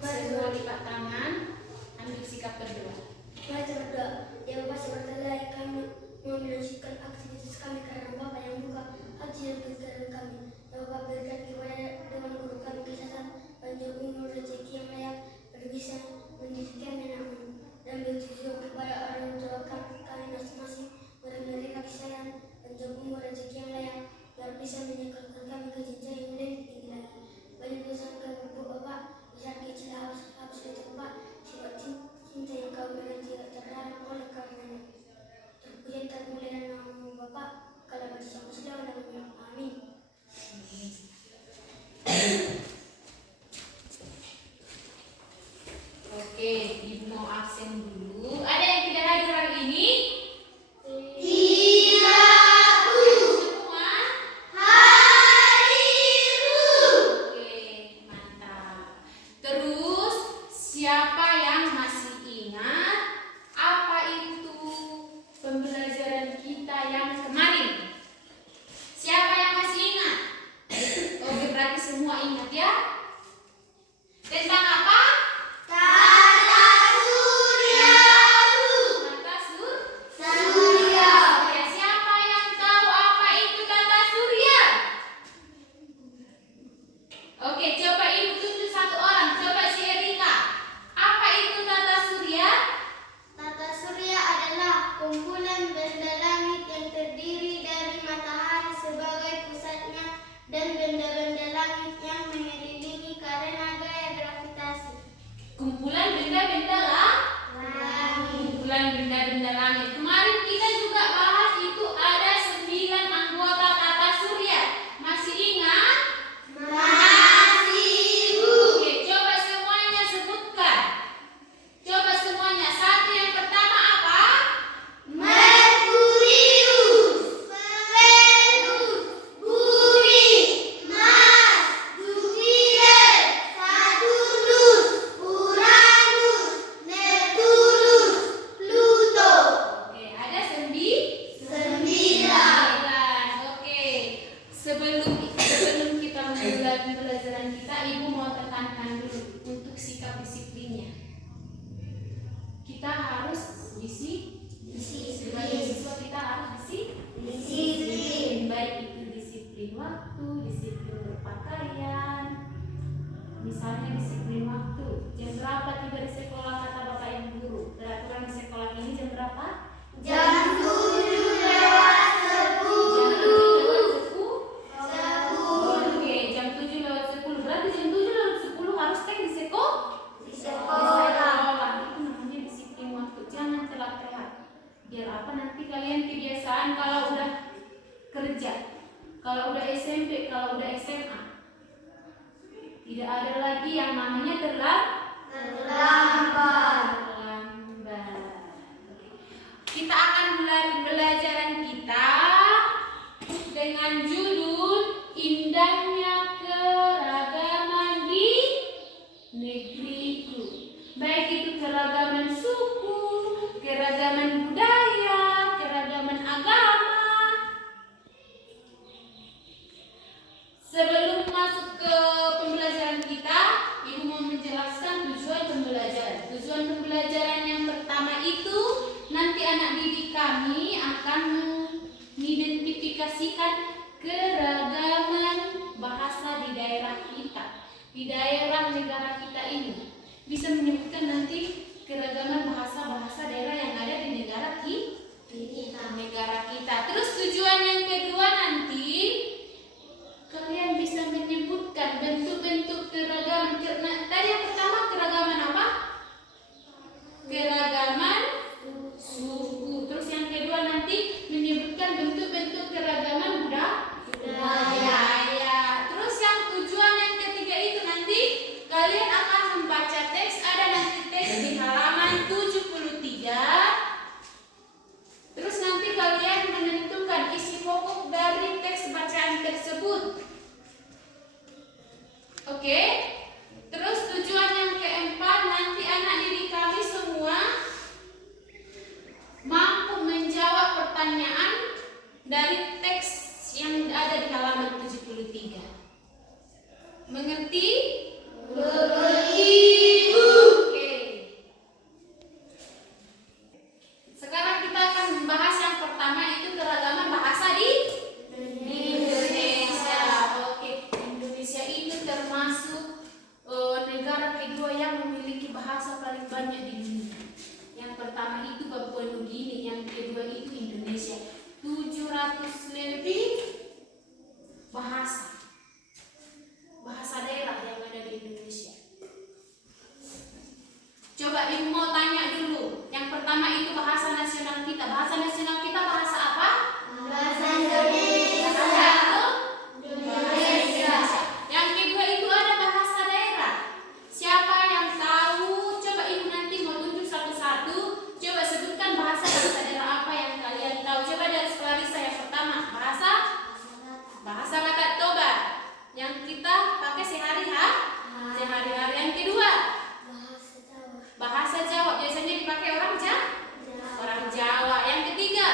Semua lipat tangan, ambil sikap berdoa. Mari kita berdoa. Ya Bapa Surgawi, kami mau melanjutkan aktivitas kami karena Bapa yang buka hati dan pikiran kami. Ya Bapa, berikan kepada Dewan Guru kami kesehatan, panjang umur, rezeki yang layak, berbisa mendidik anak-anakmu, dan bertujuan kepada orang tua kami masing-masing, beri kasih sayang, panjang umur, rezeki yang layak, biar bisa menyekolahkan kami ke jenjang yang lebih tinggi lagi. Banyak dosa kami Bapak, besar kecil harus itu Bapak, sifat cinta yang kau berikan tidak terlarang oleh karenanya. Terpuji termulia namamu Bapak, kalau bagi sama sudah namanya. Amin. Oke, Ibu mau absen dulu. Ada yang tidak hadir hari ini? Siapa yang masih ingat apa itu pembelajaran kita yang kemarin? Siapa yang masih ingat? Oke, berarti semua ingat ya. Tentang apa? Tata surya. Tata surya. Ya, siapa yang tahu apa itu tata surya? Oke, coba Ibu tunjuk satu orang. Coba si Erika. Apa itu tata surya? Tata surya adalah kumpulan benda langit yang terdiri dari matahari sebagai pusatnya dan benda-benda langit yang mengelilingi karena gaya gravitasi. Kumpulan benda-benda langit. Kumpulan benda-benda langit. Kemarin kita juga bahas itu ada 9 anggota tata surya. Masih ingat? Oke, coba semuanya sebutkan. Coba semuanya. Satu yang pertama apa? Merkurius, Venus, Bumi, Mars, Jupiter, Saturnus, Uranus, Neptunus, Pluto. Oke, ada 9. Oke. Sebelum kita memulai pembelajaran kita, Ibu mau tekankan dulu untuk sikap disiplinnya. Kita harus sebagai siswa kita harus disiplin. Baik itu disiplin waktu, disiplin berpakaian. Misalnya disiplin waktu. Jam berapa tiba di sekolah kata Bapak Ibu guru? Peraturan di sekolah ini jam berapa? Jam 7 lewat 10. Oke, jam 7 lewat 10. Berarti jam 7 lewat 10 harus tek di sekolah. Di sekolah. Itu namanya disiplin waktu. Jangan telat. Biar apa nanti kalian kebiasaan kalau udah kerja, kalau udah SMP, kalau udah SMA. Tidak ada lagi yang namanya terlambat. Kita akan mulai pembelajaran kita dengan judul Indahnya Keragaman di Negeriku. Baik itu keragaman suku, keragaman budaya, keragaman agama. Sebelum masuk ke pembelajaran kita, Ibu mau menjelaskan tujuan pembelajaran. Tujuan pembelajaran yang pertama itu nanti anak didik kami akan mengidentifikasikan keragaman bahasa di daerah kita, di daerah negara kita ini. Bisa menyebutkan nanti keragaman bahasa-bahasa daerah yang ada di negara kita. Terus tujuan yang kedua nanti kalian bisa menyebutkan bentuk-bentuk keragaman. Tadi yang pertama keragaman apa? Keragaman suku. Terus yang kedua nanti menyebutkan bentuk-bentuk keragaman budaya. Terus yang tujuan yang ketiga itu nanti kalian akan membaca teks. Ada nanti teks di halaman 73. Terus nanti kalian menentukan isi pokok dari teks bacaan tersebut. Oke? Terus tujuannya bahasa paling banyak di dunia. Yang pertama itu Papua Nugini, yang kedua itu Indonesia. 700 lebih bahasa daerah yang ada di Indonesia. Coba Ibu mau tanya dulu. Yang pertama itu bahasa nasional kita. Bahasa nasional kita bahasa apa? Bahasa Indonesia. Bahasa Indonesia. Yang kedua itu ada bahasa daerah. Siapa yang tahu? Coba Ibu nanti mau tunjuk satu-satu. Coba sebutkan bahasa daerah apa yang kalian tahu. Coba dari Clarissa yang pertama. Bahasa Batak Toba yang kita pakai sehari-hari. Yang kedua bahasa Jawa, biasanya dipakai orang Jawa. Yang ketiga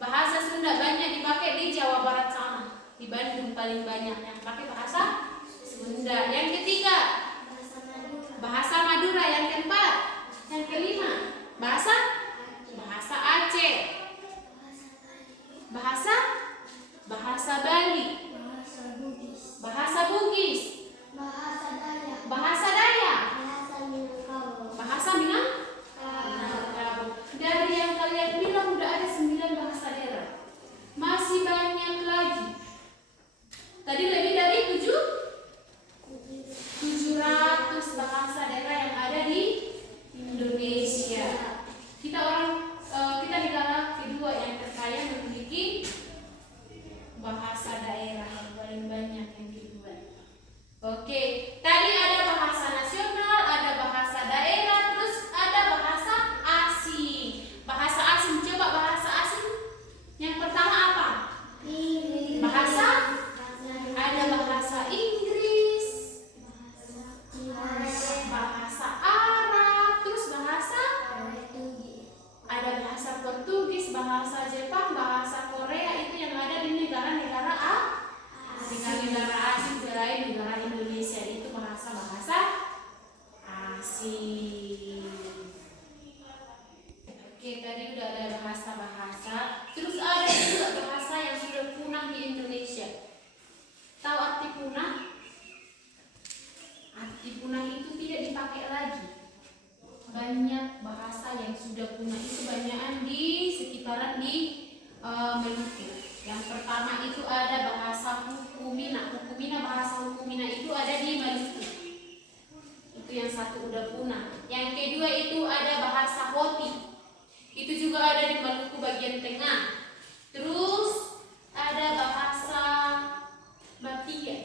bahasa Sunda, banyak dipakai di Jawa Barat sana. Di Bandung paling banyak yang pakai bahasa Sunda. Yang ketiga bahasa Madura. Yang keempat, yang kelima bahasa Aceh, bahasa Bali, bahasa Bugis, bahasa Dayak, bahasa Minangkabau. Dari yang kalian bilang udah ada 9 bahasa daerah. Masih banyak lagi. Tadi lebih dari 700 bahasa daerah yang ada di Indonesia. Kita negara kedua yang terkaya memiliki bahasa daerah yang paling banyak, yang kedua. Oke, tadi ada bahasa nasional, ada bahasa daerah, terus ada bahasa asing. Bahasa asing, coba bahasa asing. Yang pertama apa? Ada bahasa Inggris, bahasa Arab, terus ada bahasa Portugis, bahasa Jepang, bahasa Korea, itu yang ada di negara-negara asing selain negara Indonesia. Itu bahasa asing. Oke, tadi udah ada bahasa. Terus ada juga bahasa yang sudah punah di Indonesia. Tahu arti punah? Arti punah itu tidak dipakai lagi. Banyak bahasa yang sudah punah itu banyakan di sekitaran di Maluku. Yang pertama itu ada bahasa Hukumina. Bahasa Hukumina itu ada di Maluku. Itu yang satu udah punah. Yang kedua itu ada bahasa Hoti. Itu juga ada di Maluku bagian tengah. Terus ada bahasa Batia.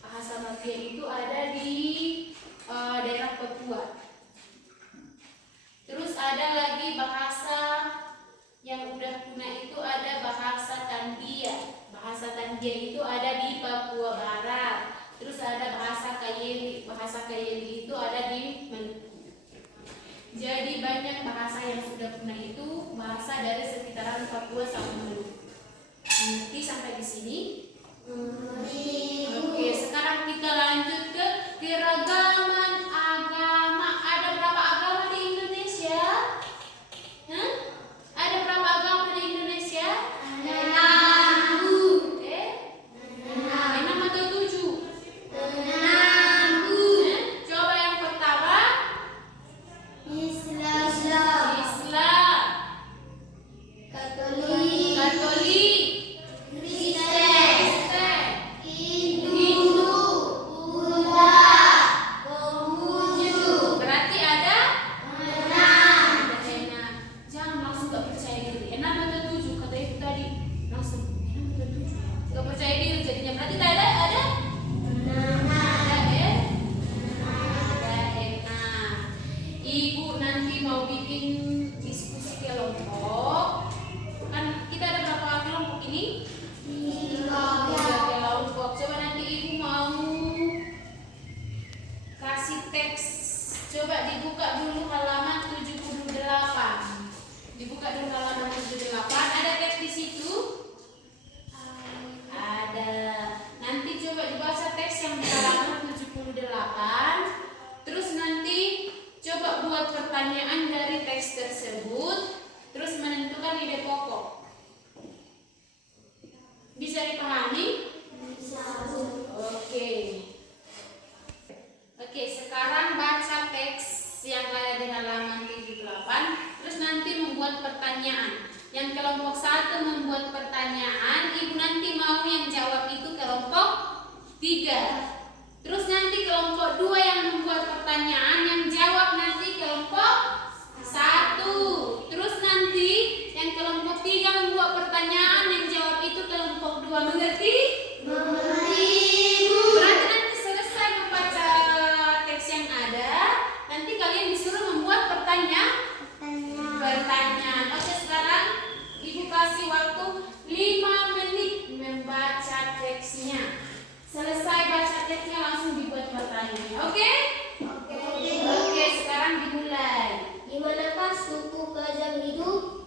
Bahasa Batia itu ada di daerah Papua. Terus ada lagi bahasa yang udah punah itu ada bahasa Tandia. Bahasa Tandia itu ada di Papua Barat. Terus ada bahasa Kayeli. Bahasa Kayeli itu ada di Maluku. Jadi banyak bahasa yang sudah punah itu bahasa dari sekitaran Papua sama Maluku. Nanti sampai di sini. Oke, sekarang kita lanjut ke keragaman agama. Ada berapa agama di Indonesia? Ada berapa agama di Indonesia? 6 atau 7? Coba yang pertama Islam, Katolik, Kristen, Hindu, berarti ada 6. Jangan langsung gak percaya diri. 6 atau 7 kata itu tadi. Langsung 6 atau 7. Gak percaya diri jadinya. Berarti ada ada 6. Ibu nanti mau bikin diskusi kelompok. Kan kita ada berapa kelompok ini? 3 kelompok. Coba nanti ibu mau kasih teks. Coba dibuka dulu halaman 78. Dibuka dulu halaman 78. Ada teks di situ? Ada. Nanti coba dibaca teks yang di halaman 78. Terus nanti coba buat pertanyaan dari teks tersebut. Terus menentukan ide pokok. Bisa dipahami? Bisa. Oke, sekarang baca teks. nanti membuat pertanyaan. Yang kelompok 1 membuat pertanyaan, ibu nanti mau yang jawab itu kelompok 3. Terus nanti kelompok 2 yang membuat pertanyaan, yang jawab nanti kelompok 1. Terus nanti yang kelompok 3 membuat pertanyaan, yang jawab itu kelompok 2. Mengerti? Mengerti. Berarti nanti selesai membaca teks yang ada, nanti kalian disuruh membuat pertanyaan. Oke, sekarang ibu kasih waktu 5 menit membaca teksnya. Selesai baca teksnya langsung dibuat pertanyaan. Oke? Oke, sekarang dimulai. Di manakah suku kajang hidup?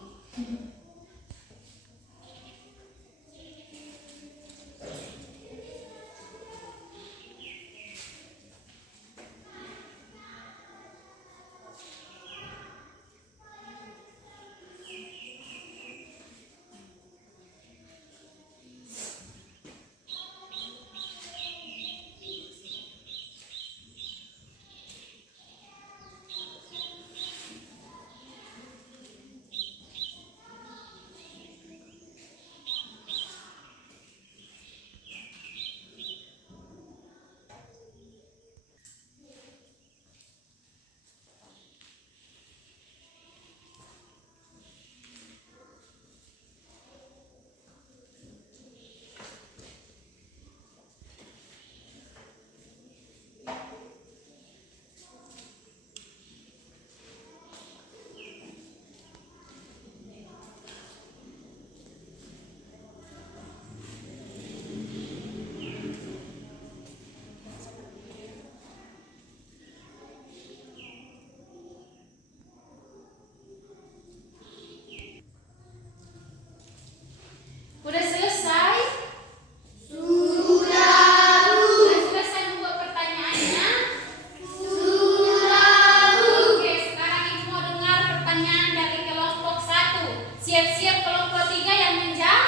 Udah selesai? Sudah. Udah selesai membuat pertanyaannya? Sudah. Oke, sekarang ibu mau dengar pertanyaan dari kelompok 1. Siap-siap kelompok 3 yang menjawab?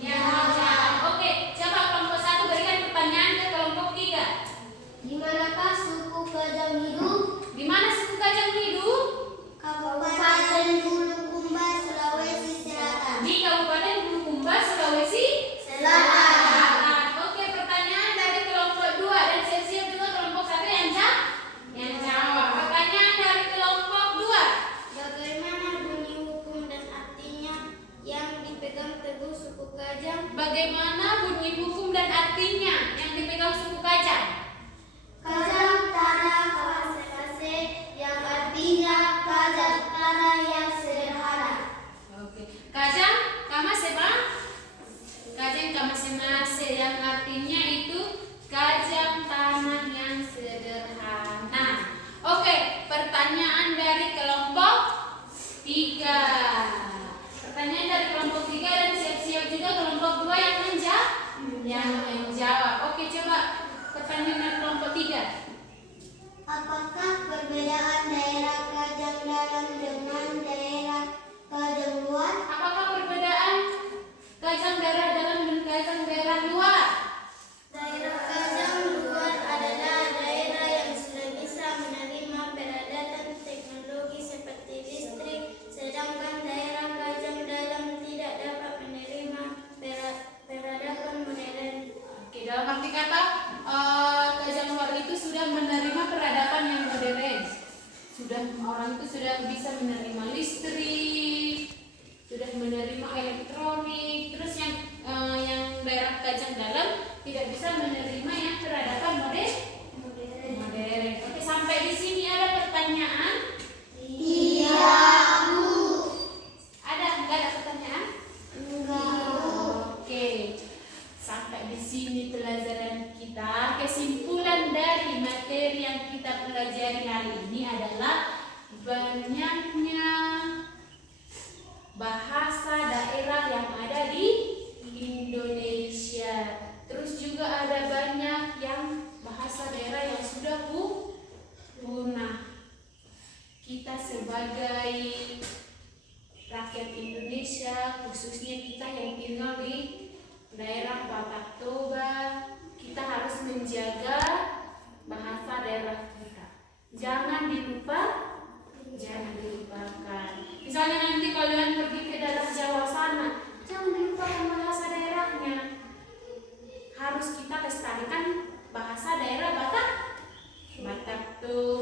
Yang menjawab. Oke, coba kelompok 1 berikan pertanyaan ke kelompok 3. Di manakah suku kajang hidup? Di mana suku kajang hidup? Kabupaten Bulukumba, Sulawesi Selatan. Di Kabupaten Bulukumba, Sulawesi Selatan. Oke, pertanyaan dari kelompok 2 dan siap-siap juga kelompok 1 yang jawab. Pertanyaan dari kelompok 2. Bagaimana bunyi hukum dan artinya yang dipegang teguh suku kajang? Bagaimana bunyi hukum dan artinya yang dipegang suku kajang? Kajang tanah kawase yang artinya kajang tanah yang sederhana. Oke. Kajang kamaseba? Kajang kamasemase yang artinya itu kajang tanah yang sederhana. Oke, pertanyaan dari kelompok 3. Pertanyaan dari kelompok 3 dan siap-siap juga kelompok 2 yang menjawab. Oke, coba pertanyaan dari kelompok 3. Apakah perbedaan daerah kajang dalam dengan daerah kajang luar? Apakah perbedaan kajang daerah dalam dan kajang daerah luar? Daerah kajang luar adalah daerah yang sudah bisa menerima peradaban teknologi seperti listrik, sedangkan daerah kajang dalam tidak dapat menerima peradaban modern. Oke, dalam arti kata kajang luar itu sudah menerima peradaban yang modern. Orang itu sudah bisa menerima listrik, sudah menerima elektronik. Terus yang daerah kajang dalam tidak bisa menerima yang peradaban modern. Oke, sampai di sini ada pertanyaan? Iya, Bu. Enggak ada pertanyaan? Enggak. Oke. Sampai di sini pelajaran kita. Kesimpulan dari materi yang kita pelajari hari ini adalah banyaknya bahasa daerah yang ada di Indonesia. Terus juga ada banyak yang bahasa daerah yang sudah punah. Kita sebagai rakyat Indonesia, khususnya kita yang tinggal di daerah Batak Toba, kita harus menjaga bahasa daerah kita. Jangan dilupakan. Di Misalnya nanti kalian pergi ke daerah Jawa sana, jangan lupakan bahasa daerahnya. Harus kita lestarikan bahasa daerah Batak. Batak tuh